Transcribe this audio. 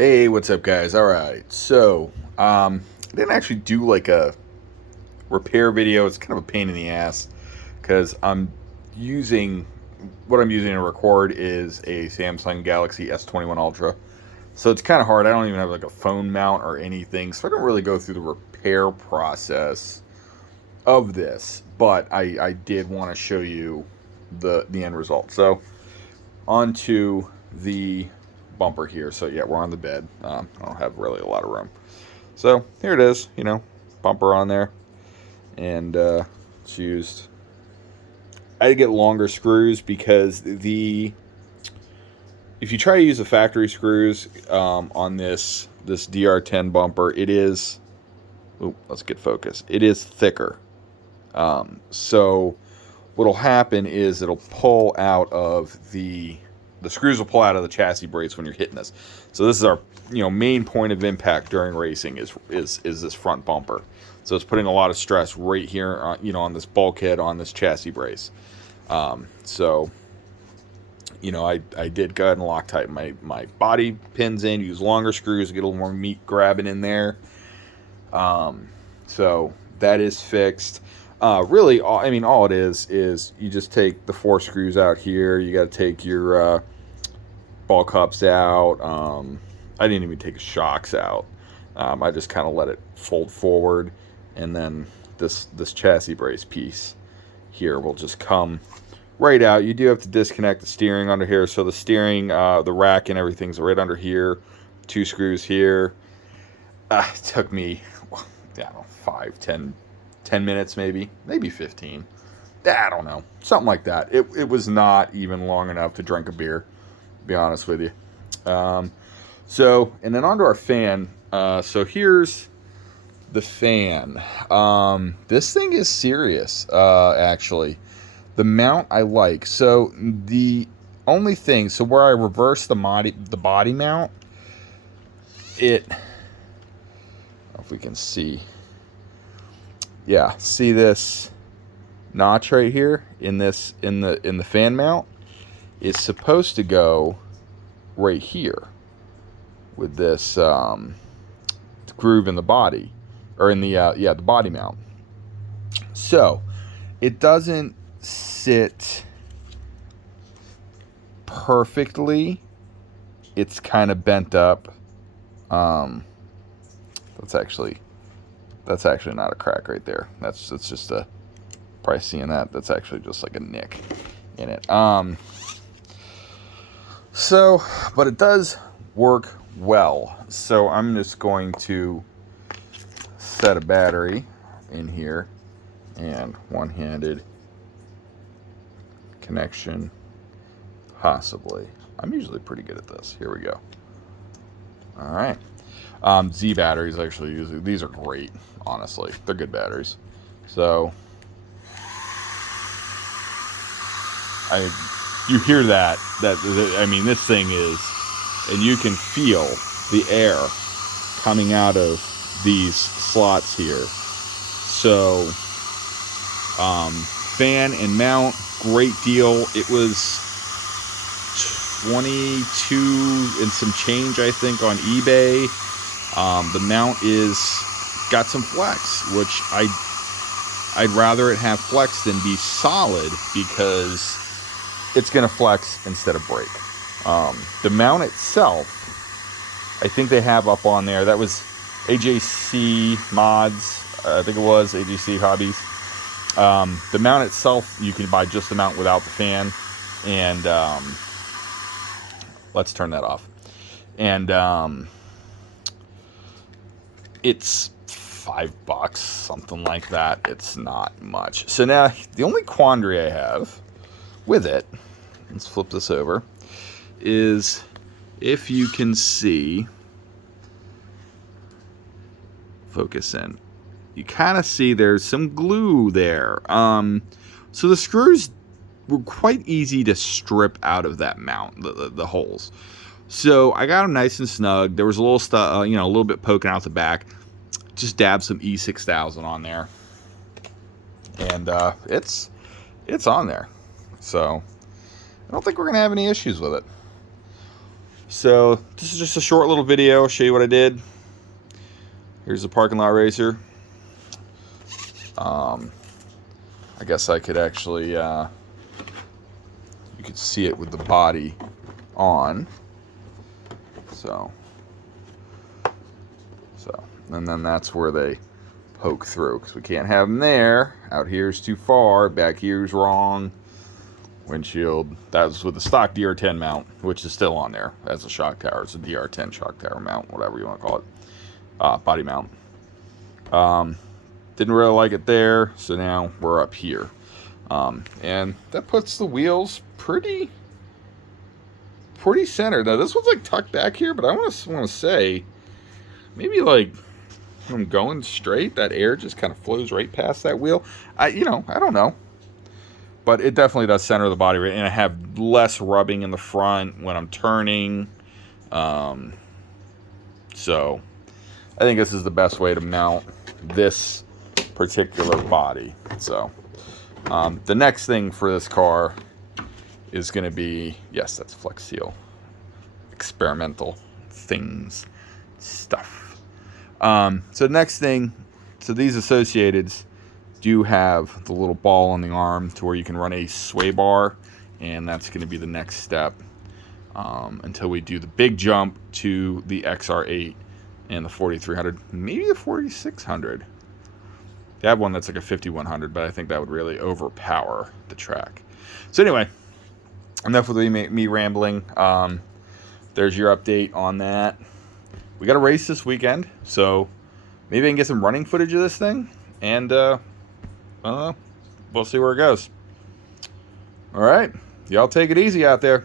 Hey, what's up, guys? All right, so I didn't actually do like a repair video. It's kind of a pain in the ass because using what I'm using to record is a Samsung Galaxy S21 Ultra, so it's kind of hard. I don't even have like a phone mount or anything, so I don't really go through the repair process of this. But I did want to show you the end result. So onto the bumper here. So yeah, we're on the bed. I don't have really a lot of room. So here it is, bumper on there, and it's used. I had to get longer screws because if you try to use the factory screws on this DR10 bumper, it is. Ooh, let's get focused. It is thicker. So what'll happen is it'll pull out of the screws will pull out of the chassis brace when you're hitting this. So this is our main point of impact during racing is this front bumper. So it's putting a lot of stress right here on this bulkhead on this chassis brace. So I did go ahead and Loctite my body pins in, use longer screws to get a little more meat grabbing in there. So that is fixed. Really, all it is you just take the 4 screws out here. You got to take your ball cups out. I didn't even take the shocks out. I just kind of let it fold forward, and then this chassis brace piece here will just come right out. You do have to disconnect the steering under here, so the steering, the rack and everything's right under here. 2 screws here. It took me, I don't know, 5, 10 minutes maybe 15. I don't know, something like that. It was not even long enough to drink a beer, to be honest with you. So, and then onto our fan. So here's the fan. This thing is serious, actually. The mount I like. So the only thing, so where I reverse the body mount, I don't know if we can see. Yeah, see this notch right here in the fan mount is supposed to go right here with this groove in the body, or in the body mount. So it doesn't sit perfectly. It's kind of bent up. That's actually not a crack right there. That's just a, probably seeing that. That's actually just like a nick in it. So, but it does work well. So I'm just going to set a battery in here and one-handed connection, possibly. I'm usually pretty good at this. Here we go. All right. Z batteries, actually, these are great, honestly. They're good batteries. So you hear that I mean, this thing is, and you can feel the air coming out of these slots here. So fan and mount, great deal. It was 22 and some change, I think, on eBay. The mount is got some flex, which I'd rather it have flex than be solid, because it's going to flex instead of break. The mount itself, I think they have up on there, that was AJC Mods, I think it was AJC Hobbies. The mount itself, you can buy just the mount without the fan, and let's turn that off. And it's $5, something like that. It's not much. So now the only quandary I have with it, let's flip this over, is if you can see, focus in, you kind of see there's some glue there. So the screws were quite easy to strip out of that mount, the holes. So I got them nice and snug. There was a little stuff, a little bit poking out the back. Just dabbed some E6000 on there, and it's on there. So I don't think we're gonna have any issues with it. So this is just a short little video. I'll show you what I did. Here's the parking lot racer. I guess I could actually, you could see it with the body on. So, and then that's where they poke through, because we can't have them there. Out here's too far. Back here's wrong. Windshield. That was with the stock DR10 mount, which is still on there as a shock tower. It's a DR10 shock tower mount, whatever you want to call it. Body mount. Didn't really like it there, so now we're up here. And that puts the wheels pretty centered. Now this one's like tucked back here, but I want to say maybe like when I'm going straight, that air just kind of flows right past that wheel. I don't know. But it definitely does center the body, right? And I have less rubbing in the front when I'm turning. So I think this is the best way to mount this particular body. So the next thing for this car is going to be, yes, that's Flex Seal. Experimental things, stuff. So the next thing, so these Associateds do have the little ball on the arm to where you can run a sway bar, and that's going to be the next step until we do the big jump to the XR8 and the 4300, maybe the 4600. They have one that's like a 5100, but I think that would really overpower the track. So anyway, enough with me rambling. There's your update on that. We got a race this weekend, so maybe I can get some running footage of this thing, and we'll see where it goes. All right, y'all take it easy out there.